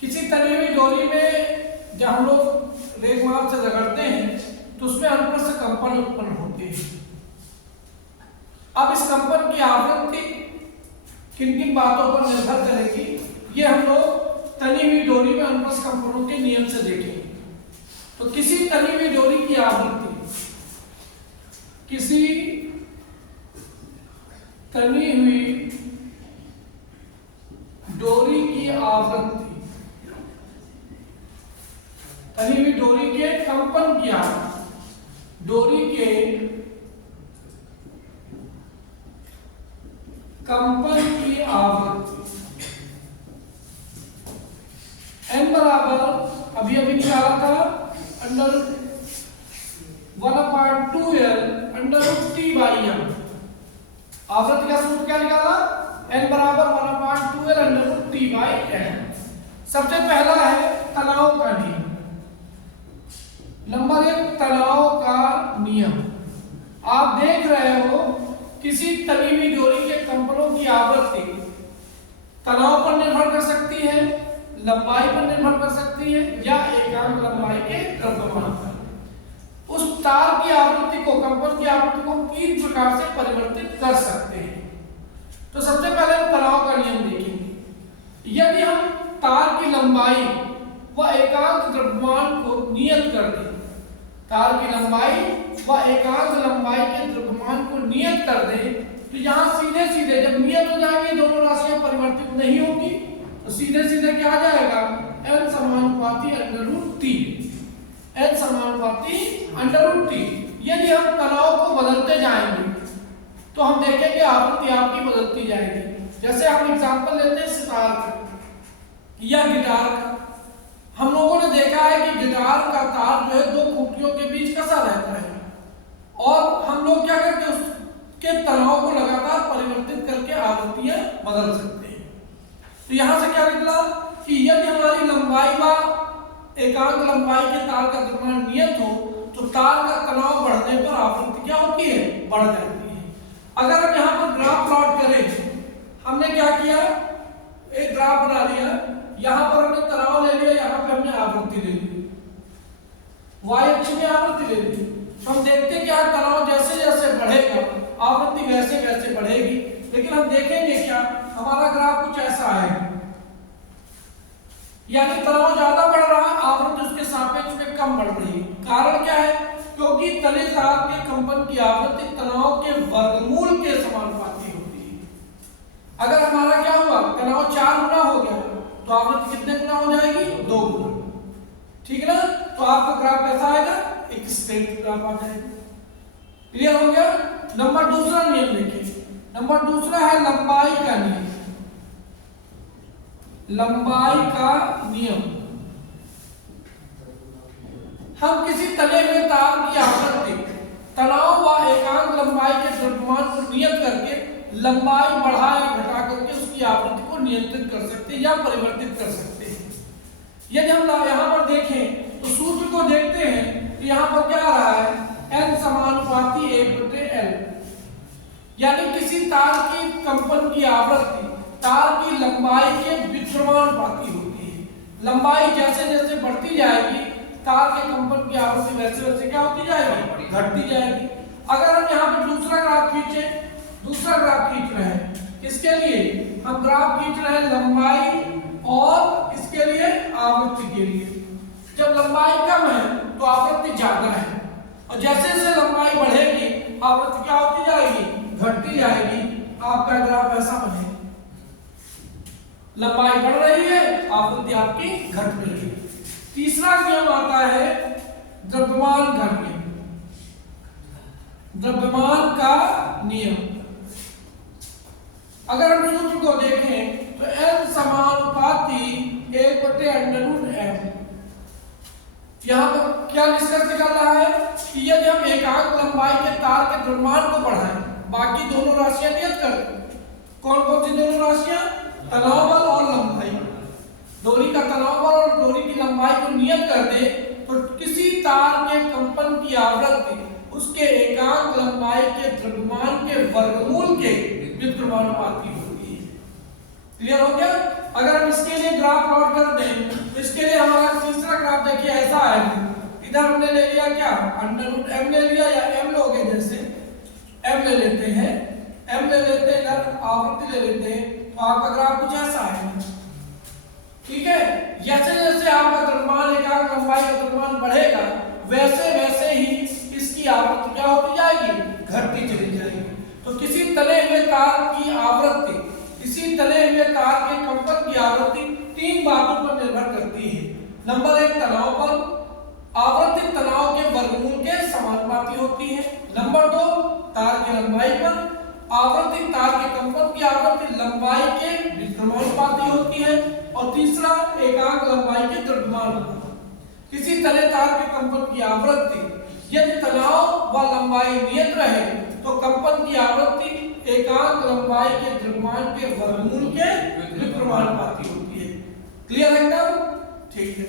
किसी तनी हुई डोरी में जब हम लोग रेगमाल से रगड़ते हैं तो उसमें अनुप्रस्थ कंपन उत्पन्न होते हैं। अब इस कंपन की आवृत्ति किन किन बातों पर निर्भर करेगी, ये हम लोग तनी हुई डोरी में अनुप्रस्थ कंपनों के नियम से देखेंगे। तो किसी तनी हुई डोरी की आवृत्ति, किसी तनी हुई डोरी की आवृत्ति, तनी हुई डोरी के कंपन की आवृत्ति, डोरी के कंपन की आवृत्ति n बराबर अभी निकाला था अंडर 1/2L अंडर T/M। आवृत्ति का सूत्र क्या निकाला? n बराबर 1/2L अंडर T/M। सबसे पहला है तनाव का नियम। नंबर 1 तनाव का नियम। आप देख रहे हो किसी तनी हुई डोरी के कंपनों की आवृत्ति तनाव पर निर्भर कर सकती है, लंबाई पर निर्भर कर सकती है, या एकांक लंबाई के द्रव्यमान पर। उस तार की आवृत्ति को, कंपन की आवृत्ति को तीन प्रकार से परिवर्तित कर सकते हैं। तो सबसे पहले हम तनाव का नियम देखेंगे। यदि हम तार की लंबाई व एकांक द्रव्यमान को नियत कर दें, तार की लंबाई व एकांक लंबाई के द्रव्यमान को नियत कर दें, तो यहाँ सीधे सीधे जब नियत हो जाएंगे दोनों राशियां परिवर्तित नहीं होगी, तो सीधे सीधे क्या आ जाएगा? n समानुपाती √T, n समानुपाती √T। यदि हम तनाव को बदलते जाएंगे तो हम देखेंगे आवृत्ति आपकी बदलती जाएगी। जैसे हम एग्जांपल लेते हैं सितार का या गिटार का। हम लोगों ने देखा है कि गिटार का तार जो है दो खूंटियों के बीच कसा रहता है, और हम लोग क्या करते हैं, उसके तनाव को लगातार परिवर्तित करके आवृत्तियां बदल सकते हैं। तो यहां से क्या निकला कि यदि हमारी लंबाई व एकांक लंबाई के तार का द्रव्यमान नियत हो तो तार का तनाव बढ़ने पर आवृत्ति क्या होती है? बढ़ जाती है। अगर हम यहाँ पर ग्राफ प्लॉट करें, हमने क्या किया, एक ग्राफ बना लिया, यहाँ पर हमने तनाव ले लिया, यहाँ पे हमने आवृत्ति ले ली, y अक्ष में आवृत्ति ले ली। तो हम देखते हैं कि तनाव जैसे जैसे बढ़ेगा आवृत्ति वैसे वैसे बढ़ेगी। लेकिन हम देखेंगे क्या, हमारा ग्राफ कुछ ऐसा है, यानी तनाव ज्यादा बढ़ रहा है, आवृत्ति उसके सापेक्ष में कम बढ़ रही है। कारण क्या है? क्योंकि तले तार के कंपन की आवृत्ति तनाव के वर्गमूल के समानुपाती होती है। अगर हमारा क्या हुआ, तनाव 4 गुना हो गया तो आवृत्ति कितने गुना हो जाएगी? 2 गुना। ठीक है ना? तो आपका ग्राफ कैसा आएगा? एक स्ट्रेट ग्राफ आ जाएगा। क्लियर हो गया? नंबर दूसरा नियम देखिए। नंबर दूसरा है लंबाई का नियम। लंबाई का नियम। हम किसी तले हुए तार की आवृत्ति तनाव व एकांक लंबाई के द्रव्यमान को नियत करके लंबाई बढ़ा या घटा करके उसकी आवृत्ति को नियंत्रित कर सकते हैं या परिवर्तित कर सकते हैं। यदि हम यहाँ पर देखें तो सूत्र को देखते हैं तो यहाँ पर क्या आ रहा है, n समानुपाती 1/L, यानी किसी तार की कंपन की आवृत्ति तार की लंबाई के विक्रमानुपाती होती है। लंबाई जैसे जैसे बढ़ती जाएगी तार के कंपन की आवृत्ति वैसे वैसे क्या होती जाएगी? घटती जाएगी। अगर हम यहाँ पे दूसरा ग्राफ खींचे, दूसरा ग्राफ खींच रहे हैं, किसके लिए? हम ग्राफ खींच रहे हैं लंबाई और इसके लिए आवृत्ति के लिए। जब लंबाई कम है तो आवृत्ति ज्यादा है, और जैसे जैसे लंबाई बढ़ेगी आवृत्ति क्या होती जाएगी? घटती जाएगी। आपका ग्राफ ऐसा बनेगा, लंबाई बढ़ रही है, आवृत्ति आपकी घट रही है। तीसरा नियम आता है द्रव्यमान का नियम। द्रव्यमान का नियम, अगर हम सूत्र को देखें तो n समानुपाती 1/√m। यहाँ पर क्या निष्कर्ष निकल रहा है कि यदि हम एकांक लंबाई के तार के द्रव्यमान को बढ़ाएं, बाकी दोनों राशियां नियत कर, कौन कौन सी दोनों राशियां? तनाव बल और लंबाई। डोरी का तनाव बल और डोरी की लंबाई को नियत कर दे तो किसी तार के कंपन की आवृत्ति उसके एकांक लंबाई के द्रव्यमान के वर्गमूल के विक्रमानुपाती होती है। क्लियर हो गया? अगर हम इसके लिए ग्राफ प्लॉट कर दें तो इसके लिए हमारा तीसरा ग्राफ देखिए ऐसा है, इधर हमने ले लिया क्या, अंडर रूट m ले लिया, या m लोगे जैसे m ले लेते हैं, m ले लेते हैं, इधर आवृत्ति ले लेते हैं, तो आपका ग्राफ कुछ ऐसा है। ठीक है, जैसे जैसे आपका द्रव्यमान एकांक लंबाई का द्रव्यमान बढ़ेगा वैसे वैसे ही इसकी आवृत्ति क्या होती जाएगी, घटती चली जाएगी। तो किसी तले हुए तार की आवृत्ति, किसी तले हुए तार के कंपन की आवृत्ति तीन बातों पर निर्भर करती है। नंबर एक, तनाव पर, आवृत्ति तनाव के वर्गमूल के समानुपाती होती है। नंबर दो, तार की लंबाई पर, आवृत्ति तार के कंपन की आवृत्ति लंबाई के विक्रमानुपाती होती है। और तीसरा, एकांक लंबाई के द्रव्यमान पर। किसी तले तार के कंपन की आवृत्ति यदि तनाव व लंबाई नियत रहे तो कंपन की आवृत्ति एकांक लंबाई के द्रव्यमान के वर्गमूल के विक्रमानुपाती होती है। क्लियर है एकदम? ठीक है।